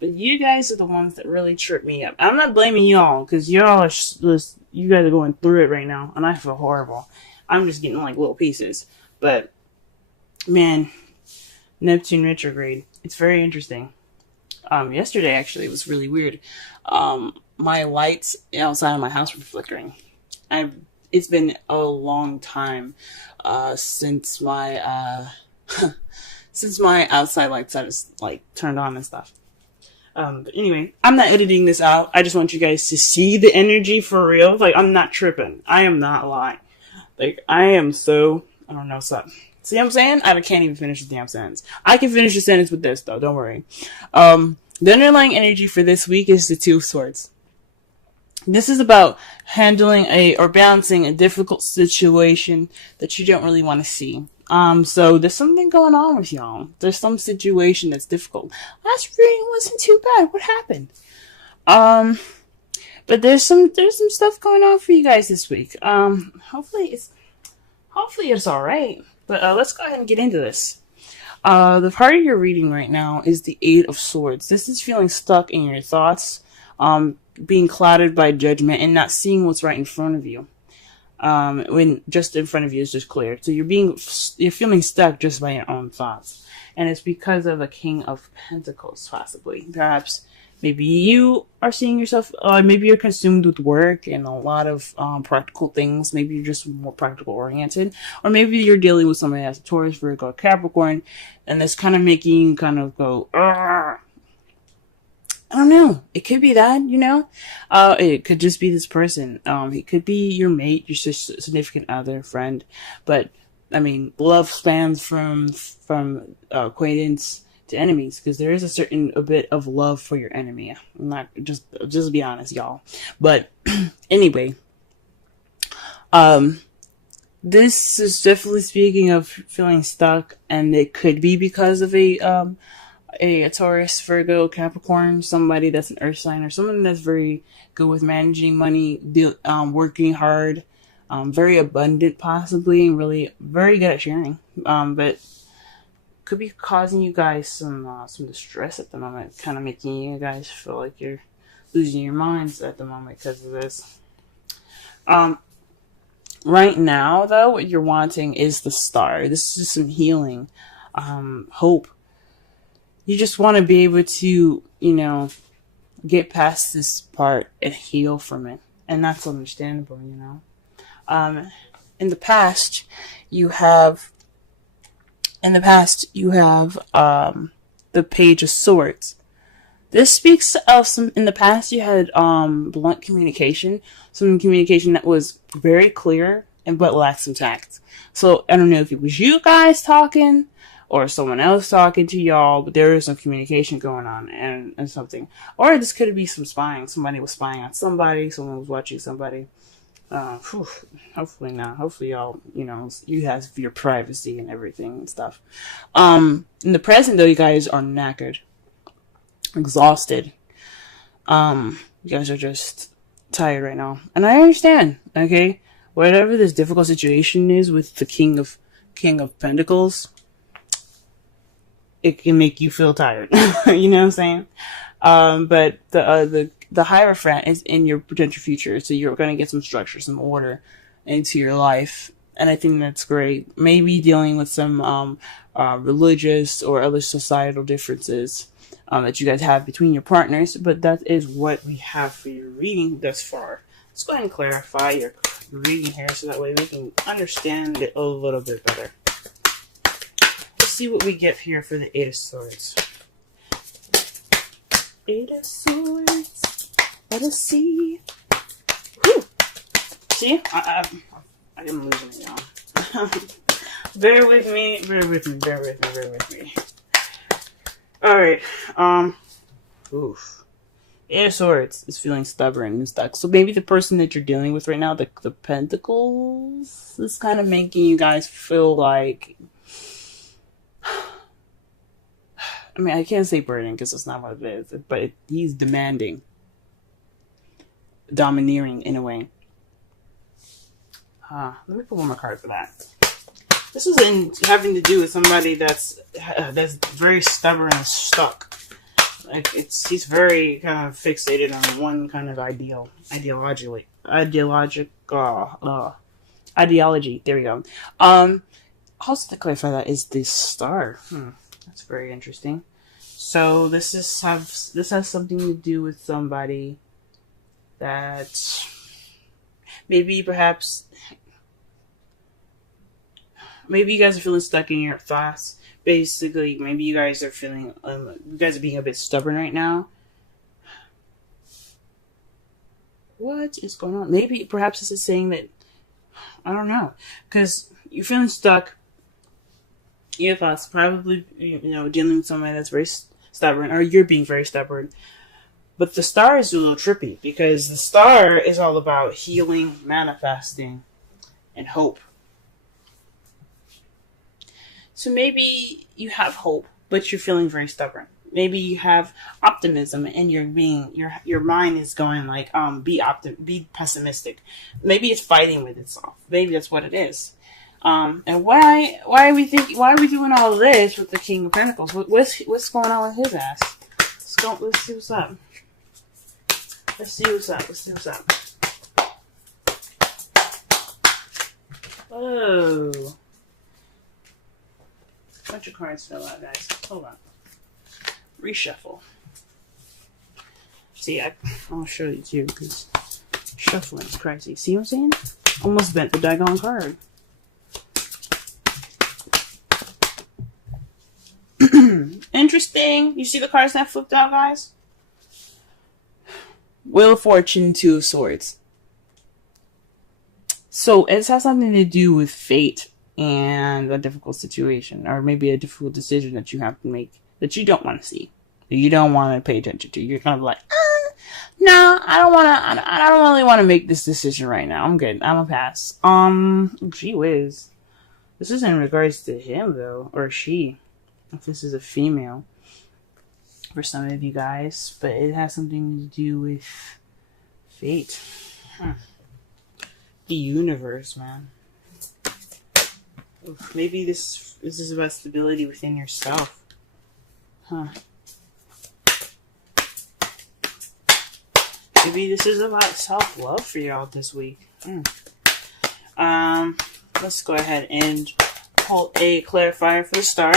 But you guys are the ones that really trip me up. I'm not blaming y'all, because y'all are just, you guys are going through it right now, and I feel horrible. I'm just getting like little pieces. But, man, Neptune retrograde. It's very interesting. Yesterday, actually, it was really weird. My lights outside of my house were flickering. It's been a long time, since my, since my outside lights are like turned on and stuff. But anyway, I'm not editing this out. I just want you guys to see the energy for real. Like, I'm not tripping. I am not lying. Like, I am so, I don't know, so. See what I'm saying? I can't even finish the damn sentence. I can finish the sentence with this, though. Don't worry. The underlying energy for this week is the Two of Swords. This is about handling or balancing a difficult situation that you don't really want to see. So there's something going on with y'all. There's some situation that's difficult. Last reading wasn't too bad. What happened? But there's some stuff going on for you guys this week. Hopefully it's all right. But let's go ahead and get into this. The part of your reading right now is the Eight of Swords. This is feeling stuck in your thoughts, being clouded by judgment and not seeing what's right in front of you. When just in front of you is just clear. So you're feeling stuck just by your own thoughts. And it's because of the King of Pentacles, possibly. Perhaps, maybe you are seeing yourself, maybe you're consumed with work and a lot of practical things. Maybe you're just more practical oriented. Or maybe you're dealing with somebody that's a Taurus, Virgo, Capricorn, and that's kind of making you kind of go, argh. I don't know. It could be that, you know? It could just be this person. It could be your mate, your significant other, friend. But, I mean, love spans from acquaintance to enemies, because there is a bit of love for your enemy. I'm not, just be honest, y'all. But, anyway. This is definitely speaking of feeling stuck, and it could be because of a Taurus, Virgo, Capricorn, somebody that's an earth sign, or someone that's very good with managing money, working hard, very abundant possibly, and really very good at sharing. But could be causing you guys some distress at the moment, kind of making you guys feel like you're losing your minds at the moment because of this. Right now, though, what you're wanting is the Star. This is some healing, hope. You just want to be able to, get past this part and heal from it. And that's understandable, In the past, you have the Page of Swords. This speaks of in the past you had blunt communication, some communication that was very clear but lacked some tact. So I don't know if it was you guys talking or someone else talking to y'all, but there is some communication going on and something. Or this could be some spying. Somebody was spying on somebody. Someone was watching somebody. Hopefully not. Hopefully y'all, you have your privacy and everything and stuff. In the present, though, you guys are knackered, exhausted. You guys are just tired right now. And I understand, okay? Whatever this difficult situation is with the King of Pentacles, it can make you feel tired. You know what I'm saying? But the Hierophant is in your potential future, so you're going to get some structure, some order into your life, and I think that's great. Maybe dealing with some religious or other societal differences that you guys have between your partners, but that is what we have for your reading thus far. Let's go ahead and clarify your reading here, so that way we can understand it a little bit better. See what we get here for the Eight of Swords. Eight of Swords. Let us see. Whew. See? I'm losing it, y'all. Bear with me. Alright. Oof. Eight of Swords is feeling stubborn and stuck. So maybe the person that you're dealing with right now, the Pentacles, is kind of making you guys feel like, I mean, I can't say burden because that's not what it is, but he's demanding, domineering in a way. Let me pull one more card for that. This is having to do with somebody that's very stubborn and stuck. Like he's very kind of fixated on one kind of ideology. There we go. Also to clarify, that is the star. That's very interesting. So this has something to do with somebody that maybe you guys are feeling stuck in your thoughts. Basically, maybe you guys are feeling you guys are being a bit stubborn right now. What is going on? Maybe perhaps this is saying that, I don't know, because you're feeling stuck. Your thoughts, probably, dealing with somebody that's very stubborn, or you're being very stubborn. But the star is a little trippy, because the star is all about healing, manifesting, and hope. So maybe you have hope, but you're feeling very stubborn. Maybe you have optimism, and your mind is going like, be pessimistic. Maybe it's fighting with itself. Maybe that's what it is. And why are we doing all this with the King of Pentacles? What's going on with his ass? Let's see what's up. Let's see what's up. Oh. Bunch of cards fell out, guys. Hold on. Reshuffle. See, I'll show you too, because shuffling is crazy. See what I'm saying? Almost bent the daggone card. Interesting. You see the cards that flipped out, guys? Wheel of Fortune, Two of Swords. So it has something to do with fate and a difficult situation, or maybe a difficult decision that you have to make that you don't want to see, that you don't want to pay attention to. You're kind of like, no, I don't really want to make this decision right now. I'm good. I'm gonna pass. Gee whiz. This is in regards to him though, or she. If this is a female, for some of you guys, but it has something to do with fate. The universe, man. Oof, maybe this is about stability within yourself. Maybe this is about self-love for y'all this week. Let's go ahead and pull a clarifier for the star.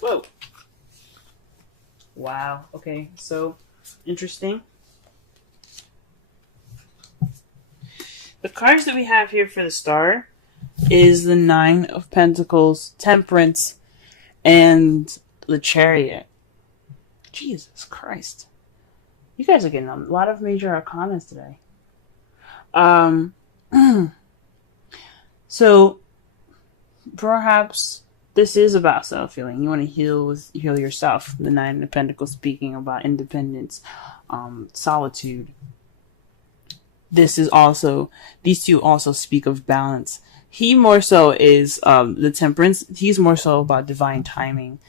Whoa. Wow. Okay, so interesting. The cards that we have here for the star is the Nine of Pentacles, Temperance, and the Chariot. Jesus Christ. You guys are getting a lot of major arcanas today. So, perhaps this is about self-healing. You want to heal yourself. The Nine of Pentacles speaking about independence, solitude. These two also speak of balance. He more so is the Temperance. He's more so about divine timing,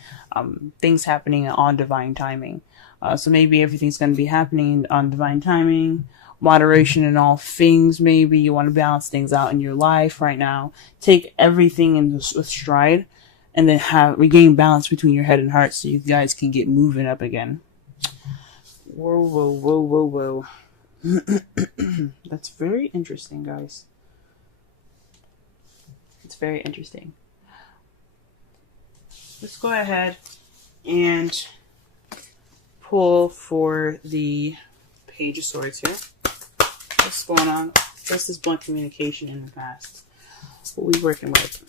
things happening on divine timing. So maybe everything's going to be happening on divine timing, moderation in all things. Maybe you want to balance things out in your life right now. Take everything in with stride, and then regain balance between your head and heart, so you guys can get moving up again. Whoa, whoa, whoa, whoa, whoa. That's very interesting, guys. It's very interesting. Let's go ahead and pull for the Page of Swords here. What's going on? What's this blunt communication in the past? What are we working with?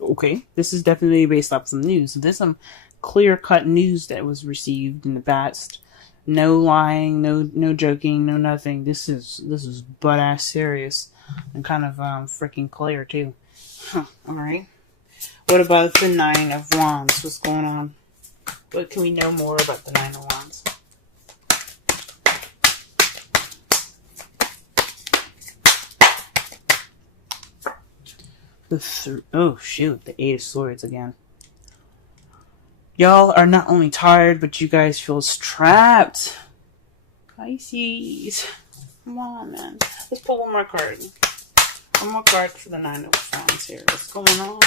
Okay, this is definitely based off some news. So there's some clear-cut news that was received in the past. No lying, no joking, no nothing. This is butt-ass serious and kind of freaking clear too. Alright. What about the Nine of Wands? What's going on? What can we know more about the Nine of Wands? Oh shoot, the Eight of Swords again. Y'all are not only tired, but you guys feel trapped. Pisces. Come on, man. Let's pull one more card. One more card for the Nine of Wands here. What's going on?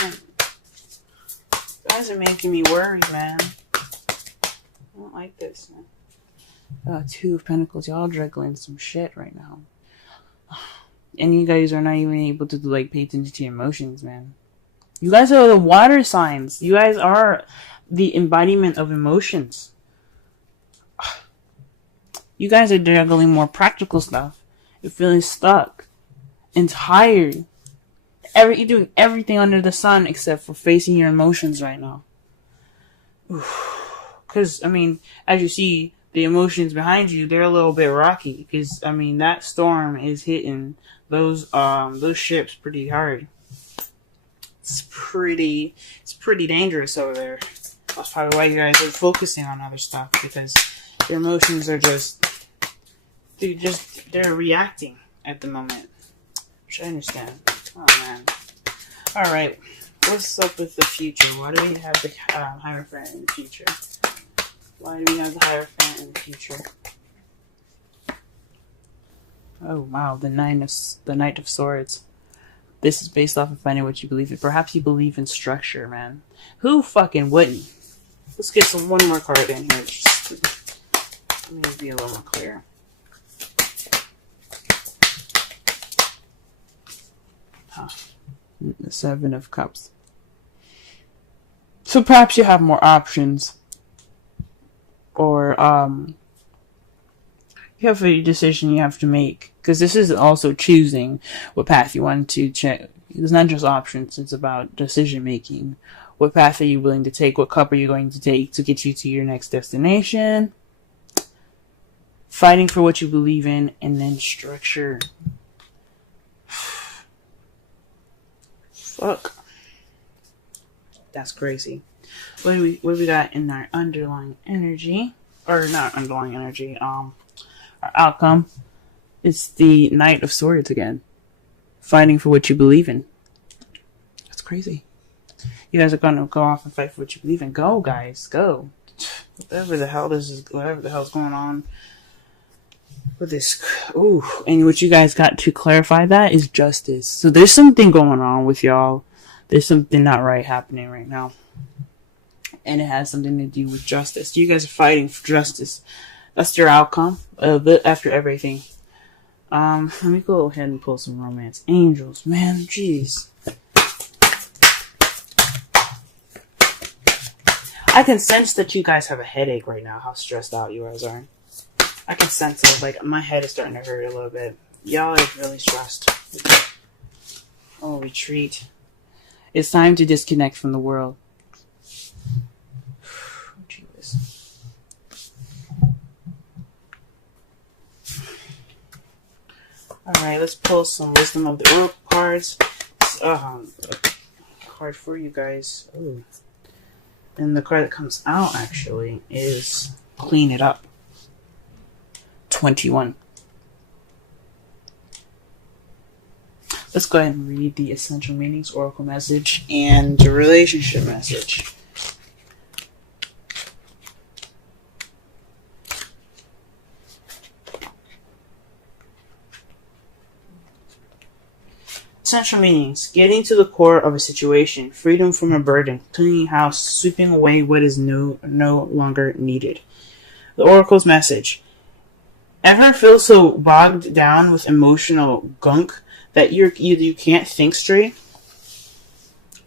You guys are making me worry, man. I don't like this, man. Two of Pentacles. Y'all juggling some shit right now. And you guys are not even able to, like, pay attention to your emotions, man. You guys are the water signs. You guys are the embodiment of emotions. You guys are juggling more practical stuff. You're feeling stuck and tired. You're doing everything under the sun except for facing your emotions right now. Because, I mean, as you see, the emotions behind you, they're a little bit rocky. Because, I mean, that storm is hitting those ships pretty hard. It's pretty dangerous over there. That's probably why you guys are focusing on other stuff, because your emotions are they're reacting at the moment. Which I understand. Oh man. Alright. What's up with the future? Why do we have the Hierophant in the future? Why do we have the Hierophant in the future? Oh wow, the Knight of Swords. This is based off of finding what you believe in. Perhaps you believe in structure, man. Who fucking wouldn't? Let's get one more card in here. Just let me be a little more clear. The Seven of Cups. So perhaps you have more options. Or, you have a decision you have to make. Because this is also choosing what path you want to check. It's not just options, it's about decision making. What path are you willing to take? What cup are you going to take to get you to your next destination? Fighting for what you believe in, and then structure. Fuck. That's crazy. What do we got in our underlying energy? Or not underlying energy, our outcome. It's the Knight of Swords again. Fighting for what you believe in. That's crazy. You guys are gonna go off and fight for what you believe in. Go, guys, go. Whatever the hell's going on with this. Ooh, and what you guys got to clarify that is justice. So there's something going on with y'all. There's something not right happening right now. And it has something to do with justice. You guys are fighting for justice. That's your outcome. After everything. Let me go ahead and pull some romance angels, man. Jeez. I can sense that you guys have a headache right now, how stressed out you guys are. I can sense it. Like, my head is starting to hurt a little bit. Y'all are really stressed. Oh, retreat. It's time to disconnect from the world. Jesus. Alright, let's pull some Wisdom of the Oracle cards. A card for you guys. Ooh. And the card that comes out, actually, is Clean It Up. 21. Let's go ahead and read the Essential Meanings, Oracle message, and the relationship message. Essential meanings: getting to the core of a situation, freedom from a burden, cleaning house, sweeping away what is no longer needed. The Oracle's message: ever feel so bogged down with emotional gunk that you can't think straight?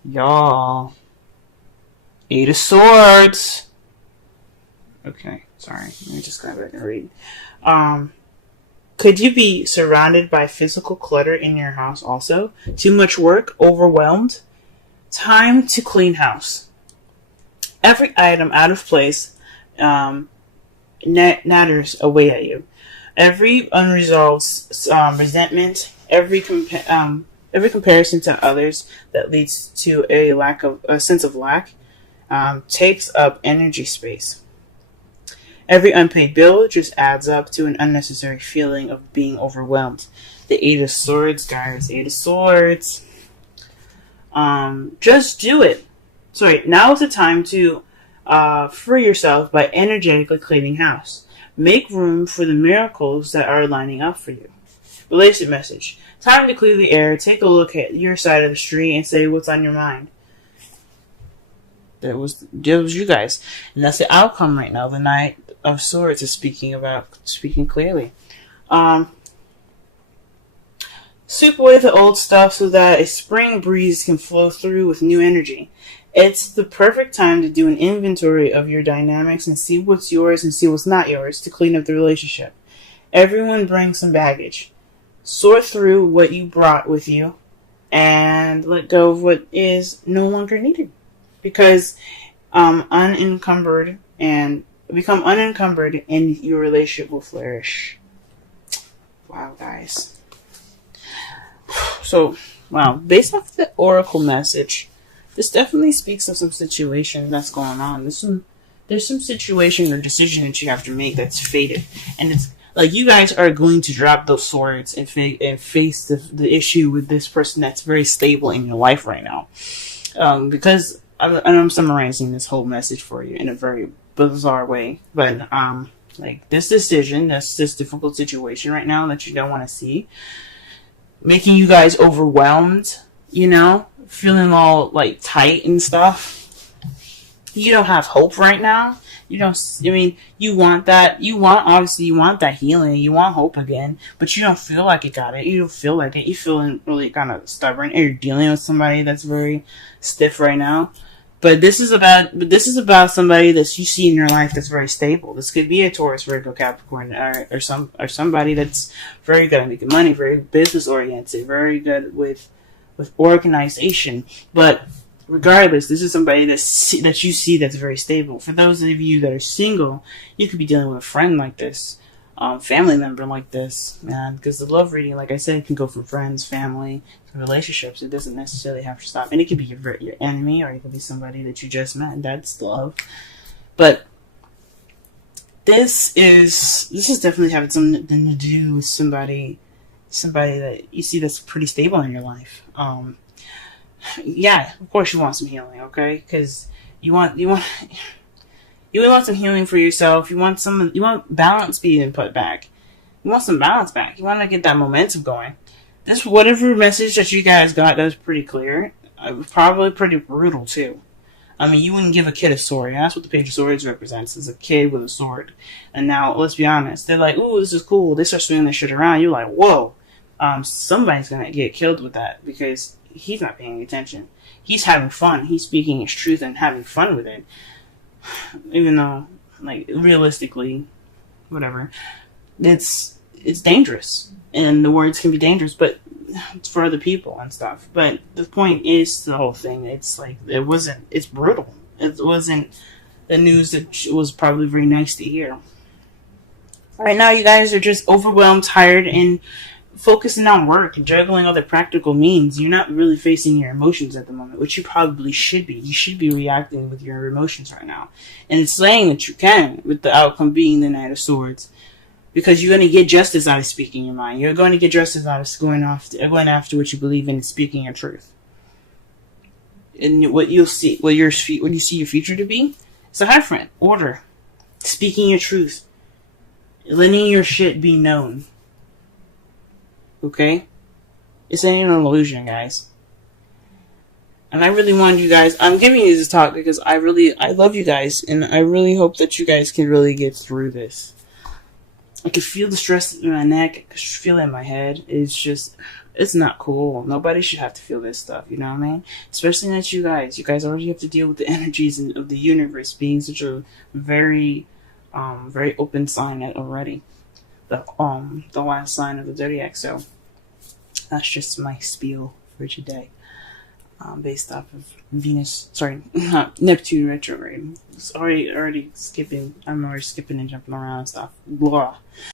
Y'all. 8 of Swords. Okay, sorry. Let me just go back and read. Could you be surrounded by physical clutter in your house also? Too much work? Overwhelmed? Time to clean house. Every item out of place natters away at you. Every unresolved resentment, every comparison to others that leads to a sense of lack takes up energy space. Every unpaid bill just adds up to an unnecessary feeling of being overwhelmed. The 8 of Swords, guys. 8 of Swords. Just do it. Sorry, now is the time to free yourself by energetically cleaning house. Make room for the miracles that are lining up for you. Relationship message. Time to clear the air. Take a look at your side of the street and say what's on your mind. That was you guys. And that's the outcome right now. The Knight of Swords is speaking clearly. Sweep away the old stuff so that a spring breeze can flow through with new energy. It's the perfect time to do an inventory of your dynamics and see what's yours and see what's not yours to clean up the relationship. Everyone brings some baggage. Sort through what you brought with you and let go of what is no longer needed. Because become unencumbered and your relationship will flourish. Wow, guys. So, wow, based off the oracle message, this definitely speaks of some situation that's going on. There's some situation or decision that you have to make that's fated. And it's like you guys are going to drop those swords and face the issue with this person that's very stable in your life right now. Because I'm summarizing this whole message for you in a very bizarre way. But, like, this decision, this difficult situation right now that you don't want to see, making you guys overwhelmed, feeling all, like, tight and stuff. You don't have hope right now. You want that healing. You want hope again, but you don't feel like you got it. You don't feel like it. You're feeling really kind of stubborn, and you're dealing with somebody that's very stiff right now. But this is about somebody that you see in your life that's very stable. This could be a Taurus, Virgo, Capricorn, or somebody that's very good at making money, very business oriented, very good with organization. But regardless, this is somebody that you see that's very stable. For those of you that are single, you could be dealing with a friend like this, family member like this, man. Because the love reading, like I said, can go from friends, family, to relationships. It doesn't necessarily have to stop. And it could be your enemy, or it could be somebody that you just met, and that's love. But this is definitely having something to do with somebody that you see that's pretty stable in your life. Yeah, of course you want some healing, okay? Because you want some healing for yourself. You want balance being put back. You want some balance back. You want to get that momentum going. This whatever message that you guys got, that was pretty clear. Probably pretty brutal too. I mean, you wouldn't give a kid a sword. That's what the Page of Swords represents, is a kid with a sword. And now, let's be honest, they're like, ooh, this is cool. They start swinging this shit around. You're like, whoa. Somebody's gonna get killed with that because he's not paying attention. He's having fun. He's speaking his truth and having fun with it. Even though, like, realistically, whatever, it's dangerous. And the words can be dangerous, but it's for other people and stuff. But the point is the whole thing. It's like, it's brutal. It wasn't the news that was probably very nice to hear. Right now, you guys are just overwhelmed, tired, and focusing on work and juggling other practical means. You're not really facing your emotions at the moment, which you probably should be. You should be reacting with your emotions right now. And it's saying that you can, with the outcome being the Knight of Swords. Because you're going to get justice out of speaking your mind. You're going to get justice out of going after what you believe in and speaking your truth. And what you see your future to be, it's a Hierophant. Order. Speaking your truth. Letting your shit be known. Okay? It's ain't an illusion, guys. And I really want you guys, I'm giving you this talk because I love you guys, and I really hope that you guys can really get through this. I can feel the stress in my neck, I can feel it in my head. It's not cool. Nobody should have to feel this stuff, you know what I mean? Especially not you guys. You guys already have to deal with the energies of the universe being such a very, very open sign already. The last sign of the zodiac, so that's just my spiel for today, based off of Neptune retrograde. I'm already skipping and jumping around and stuff. Blah.